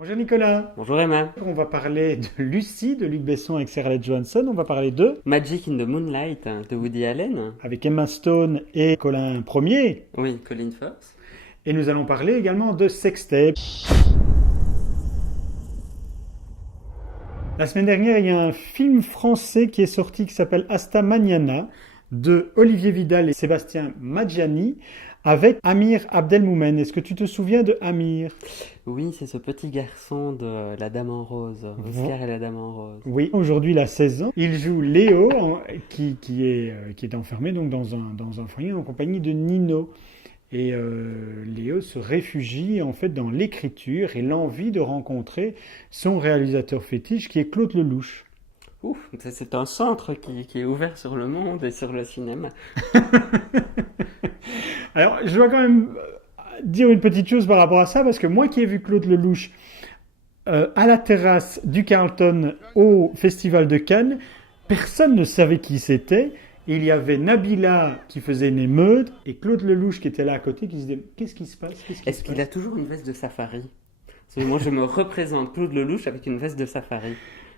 Bonjour Nicolas, Bonjour Emma. on va parler de Lucie de Luc Besson avec Scarlett Johansson, on va parler de Magic in the Moonlight de Woody Allen. avec Emma Stone et Colin Premier, Oui, Colin Firth. et nous allons parler également de Sextape. La semaine dernière, il y a un film français qui est sorti qui s'appelle Hasta Mañana de Olivier Vidal et Sébastien Maggiani avec Amir Abdelmoumen. Est-ce que tu te souviens de Amir? Oui, c'est ce petit garçon de La Dame en Rose. Oscar et la Dame en Rose. Oui, aujourd'hui il a 16 ans. Il joue Léo qui est enfermé donc dans un foyer en compagnie de Nino. Et Léo se réfugie en fait dans l'écriture et l'envie de rencontrer son réalisateur fétiche qui est Claude Lelouch. Ouf, c'est un centre qui est ouvert sur le monde et sur le cinéma. Alors je dois quand même dire une petite chose par rapport à ça parce que moi qui ai vu Claude Lelouch à la terrasse du Carlton au Festival de Cannes, personne ne savait qui c'était. Il y avait Nabila qui faisait une émeute et Claude Lelouch qui était là à côté qui se disait qu'est-ce qui se passe, qu'est-ce qui Est-ce se qu'il a passe. toujours une veste de safari? Parce que moi, je me représente Claude Lelouch avec une veste de safari.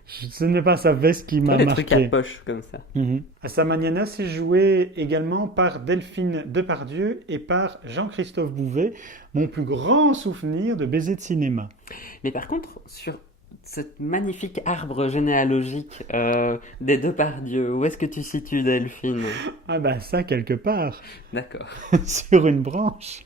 Ce n'est pas sa veste qui Tu vois, m'a les trucs à marqué. poche comme ça. Assamaniana s'est joué également par Delphine Depardieu et par Jean-Christophe Bouvet, mon plus grand souvenir de baiser de cinéma. Mais par contre, sur cette magnifique arbre généalogique des Depardieu, où est-ce que tu situes Delphine? Ah bah ça quelque part, D'accord. sur une branche.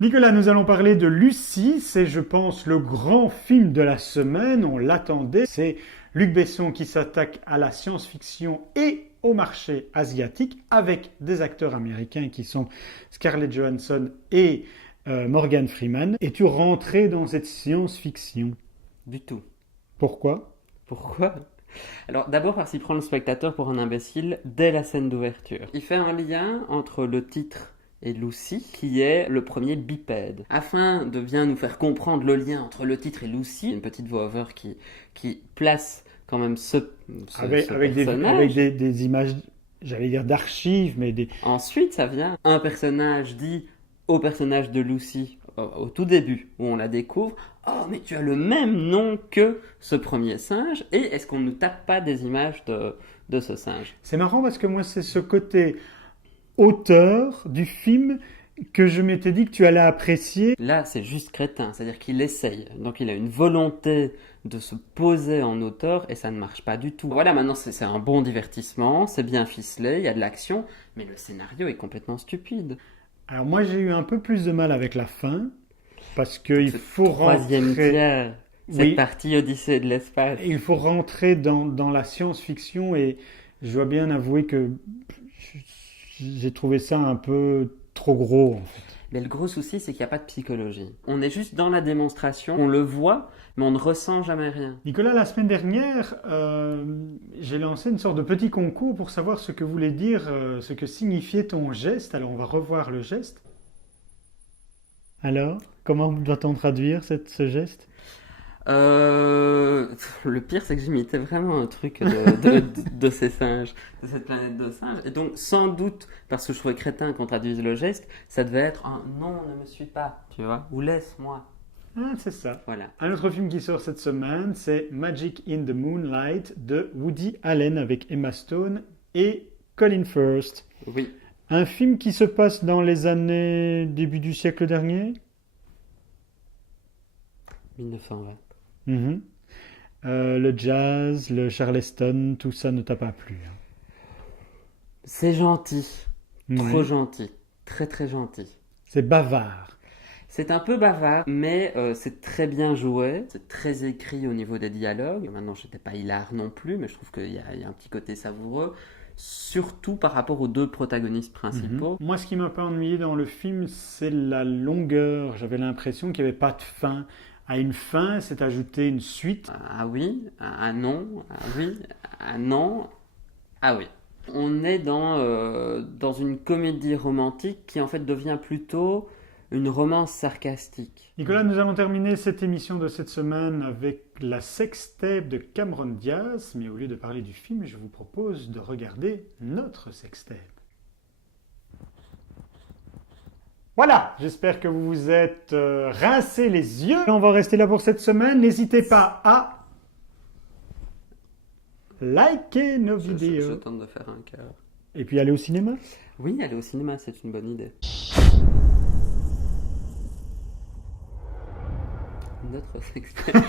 Nicolas, nous allons parler de Lucie, c'est je pense le grand film de la semaine, on l'attendait, c'est Luc Besson qui s'attaque à la science-fiction et au marché asiatique avec des acteurs américains qui sont Scarlett Johansson et Morgan Freeman. Et tu rentrais dans cette science-fiction. Du tout. Pourquoi? Pourquoi? Alors d'abord parce qu'il prend le spectateur pour un imbécile dès la scène d'ouverture. Il fait un lien entre le titre et Lucy, qui est le premier bipède. Afin de bien nous faire comprendre le lien entre le titre et Lucy, une petite voix-over qui place quand même ce Avec personnage. des images, j'allais dire d'archives, mais des... Ensuite, ça vient, un personnage dit au personnage de Lucy au tout début, où on la découvre, oh mais tu as le même nom que ce premier singe, et est-ce qu'on ne nous tape pas des images de ce singe? C'est marrant parce que moi c'est ce côté auteur du film que je m'étais dit que tu allais apprécier. Là, c'est juste crétin, c'est-à-dire qu'il essaye. Donc il a une volonté de se poser en auteur et ça ne marche pas du tout. Voilà, maintenant c'est un bon divertissement, c'est bien ficelé, il y a de l'action, mais le scénario est complètement stupide. Alors moi j'ai eu un peu plus de mal avec la fin parce qu'il Ce faut troisième rentrer, tiers, cette oui, partie Odyssée de l'espace. il faut rentrer dans la science-fiction et je dois bien avouer que j'ai trouvé ça un peu trop gros en fait. Mais le gros souci, c'est qu'il n'y a pas de psychologie. On est juste dans la démonstration, on le voit, mais on ne ressent jamais rien. Nicolas, la semaine dernière, j'ai lancé une sorte de petit concours pour savoir ce que voulait dire, ce que signifiait ton geste. Alors on va revoir le geste. Alors, comment doit-on traduire ce geste? Le pire, c'est que j'imitais vraiment un truc de ces singes, de cette planète de singes. Et donc, sans doute, parce que je trouvais crétin qu'on traduise le geste, ça devait être un non, ne me suis pas, tu vois, ou laisse-moi. Ah, c'est ça. Voilà. Un autre film qui sort cette semaine, c'est Magic in the Moonlight de Woody Allen avec Emma Stone et Colin Firth. Oui. Un film qui se passe dans les années début du siècle dernier. 1920. Mhm. Le jazz, le charleston, tout ça ne t'a pas plu, hein. C'est gentil, trop Oui. gentil, très très gentil. C'est bavard. C'est un peu bavard, mais c'est très bien joué. C'est très écrit au niveau des dialogues. Maintenant, je n'étais pas hilar non plus, mais je trouve qu'il y a un petit côté savoureux. Surtout par rapport aux deux protagonistes principaux. Moi, ce qui m'a pas ennuyé dans le film, c'est la longueur. J'avais l'impression qu'il n'y avait pas de fin. À une fin, c'est ajouté une suite. Ah oui, ah non, ah oui, ah non, ah oui. On est dans une comédie romantique qui en fait devient plutôt une romance sarcastique. Nicolas, nous allons terminer cette émission de cette semaine avec la sextape de Cameron Diaz. Mais au lieu de parler du film, je vous propose de regarder notre sextape. Voilà, j'espère que vous vous êtes rincé les yeux. On va rester là pour cette semaine. N'hésitez pas à liker nos Je vidéos. tente de faire un cœur. Et puis aller au cinéma. Oui, aller au cinéma, c'est une bonne idée. Notre sextape.